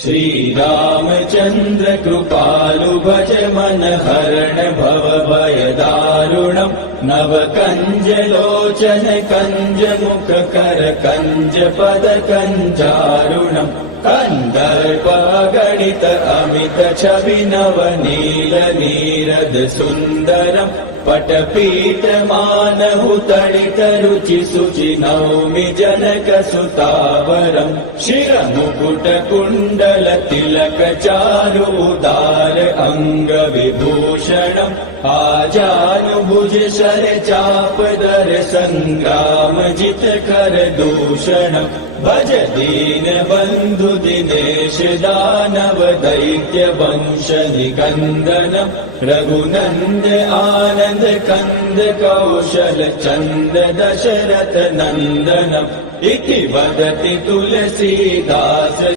श्रीरामचन्द्र कृपालु भज मन हरण भव भय दारुणम् नव कंज लोचन कंज मुख कर कंज पद कंजारुणम् कंदर्प गणित अमित छवि नव नील नीरद सुंदरम् पटपीठ मानहु तडित रुचि सुचि नौमि जनक सुतावरम् शिर मुकुट कुण्डल तिलक चारु उदार अंग विभूषणम् आजानुभुज शर चाप दर संग्राम जित कर दूषणम् भज दीन बंधु दिनेश दानव दैत्य वंश निकंदनम् रघुनंद आनंद कंद कौशल चंद दशरथ नंदनम् इति वदति तुलसीदास।